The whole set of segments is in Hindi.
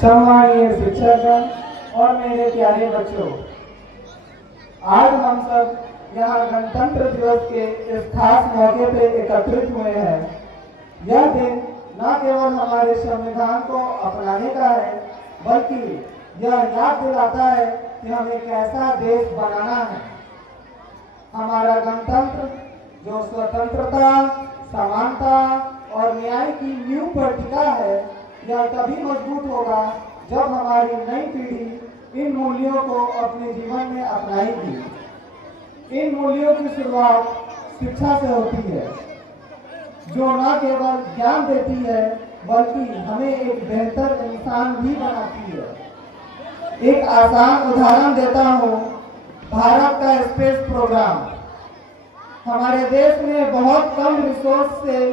सम्मानीय शिक्षक और मेरे प्यारे बच्चों, आज हम सब यहाँ गणतंत्र दिवस के इस खास मौके पे एकत्रित हुए हैं। यह दिन न केवल हमारे संविधान को अपनाने का है, बल्कि यह याद दिलाता है कि हमें कैसा देश बनाना है। हमारा गणतंत्र जो स्वतंत्रता, समानता और न्याय की नींव पर टिका है, यह तभी मजबूत होगा जब हमारी नई पीढ़ी इन मूल्यों को अपने जीवन में अपनाएगी। इन मूल्यों की शुरुआत शिक्षा से होती है, जो न केवल ज्ञान देती है बल्कि हमें एक बेहतर इंसान भी बनाती है। एक आसान उदाहरण देता हूँ, भारत का स्पेस प्रोग्राम। हमारे देश ने बहुत कम रिसोर्स से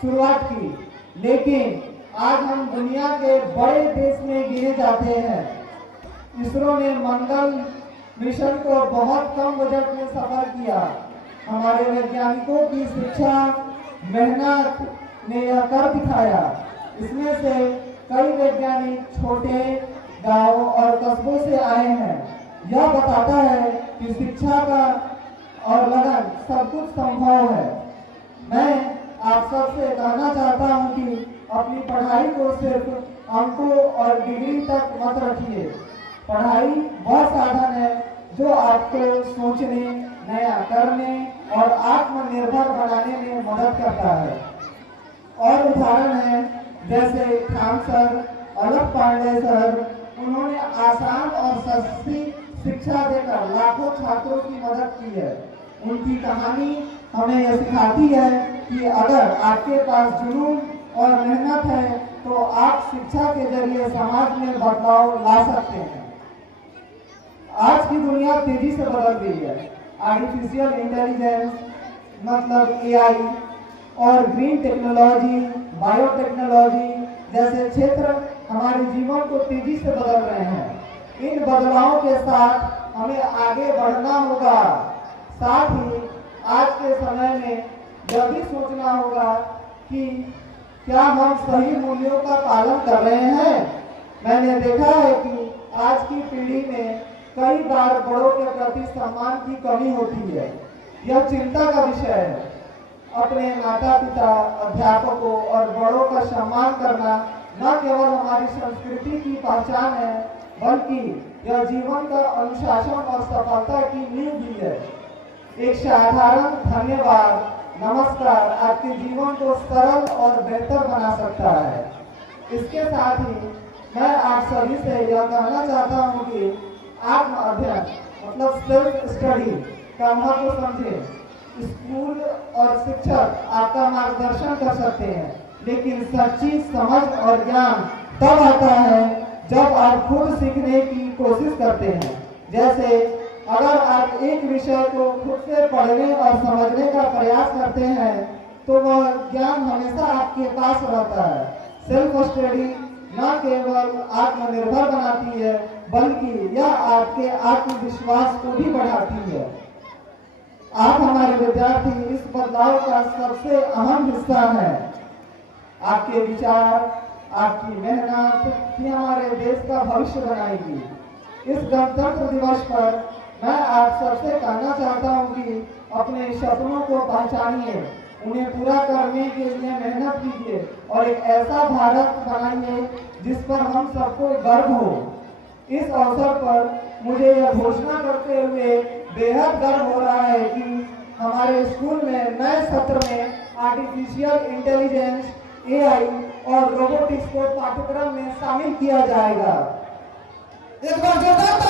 शुरुआत की, लेकिन आज हम दुनिया के बड़े देश में गिने जाते हैं। इसरो ने मंगल मिशन को बहुत कम बजट में सफल किया। हमारे वैज्ञानिकों की शिक्षा, मेहनत ने यह कर दिखाया। इसमें से कई वैज्ञानिक छोटे गांवों और कस्बों से आए हैं। यह बताता है कि शिक्षा का और लगन सब कुछ संभव है। मैं आप सबसे कहना चाहता हूं कि अपनी पढ़ाई को सिर्फ अंकों और डिग्री तक मत रखिए। पढ़ाई वह साधन है जो आपको सोचने, नया करने और आत्मनिर्भर बनाने में मदद करता है। और उदाहरण है जैसे खान सर, अलग पांडे सर, उन्होंने आसान और सस्ती शिक्षा देकर लाखों छात्रों की मदद की है। उनकी कहानी हमें यह सिखाती है कि अगर आपके पास जुनून और मेहनत है तो आप शिक्षा के जरिए समाज में बदलाव ला सकते हैं। आज की दुनिया तेजी से बदल रही है। आर्टिफिशियल इंटेलिजेंस मतलब एआई और ग्रीन टेक्नोलॉजी, बायोटेक्नोलॉजी जैसे क्षेत्र हमारे जीवन को तेजी से बदल रहे हैं। इन बदलावों के साथ हमें आगे बढ़ना होगा। साथ ही आज के समय में यह भी सोचना होगा कि क्या हम सही मूल्यों का पालन कर रहे हैं। मैंने देखा है कि आज की पीढ़ी में कई बार बड़ों के प्रति सम्मान की कमी होती है। यह चिंता का विषय है। अपने माता पिता, अध्यापकों और बड़ों का सम्मान करना न केवल हमारी संस्कृति की पहचान है, बल्कि यह जीवन का अनुशासन और सफलता की नींव भी है। एक साधारण धन्यवाद, नमस्कार आपके जीवन को सरल और बेहतर बना सकता है। इसके साथ ही मैं आप सभी से यह कहना चाहता हूँ कि आत्म अध्ययन मतलब सेल्फ स्टडी का महत्व समझें। स्कूल और शिक्षक आपका मार्गदर्शन कर सकते हैं, लेकिन सच्ची समझ और ज्ञान तब आता है जब आप खुद सीखने की कोशिश करते हैं। जैसे अगर आप एक विषय को खुद से पढ़ने और समझने का प्रयास करते हैं तो वह ज्ञान हमेशा आपके पास रहता है। सेल्फ स्टडी न केवल आत्मनिर्भर बनाती है, बल्कि यह आपके आत्मविश्वास को भी बढ़ाती है। आप हमारे विद्यार्थी इस बदलाव का सबसे अहम हिस्सा है। आपके विचार, आपकी मेहनत ही हमारे देश का भविष्य बनाएगी। इस गणतंत्र दिवस पर मैं आप सबसे कहना चाहता हूं कि अपने सपनों को पहचानिए, उन्हें पूरा करने के लिए मेहनत कीजिए और एक ऐसा भारत बनाइए जिस पर हम सबको गर्व हो। इस अवसर पर मुझे यह घोषणा करते हुए बेहद गर्व हो रहा है कि हमारे स्कूल में नए सत्र में आर्टिफिशियल इंटेलिजेंस, एआई और रोबोटिक्स को पाठ्यक्रम में शामिल किया जाएगा। एक बार जोरदार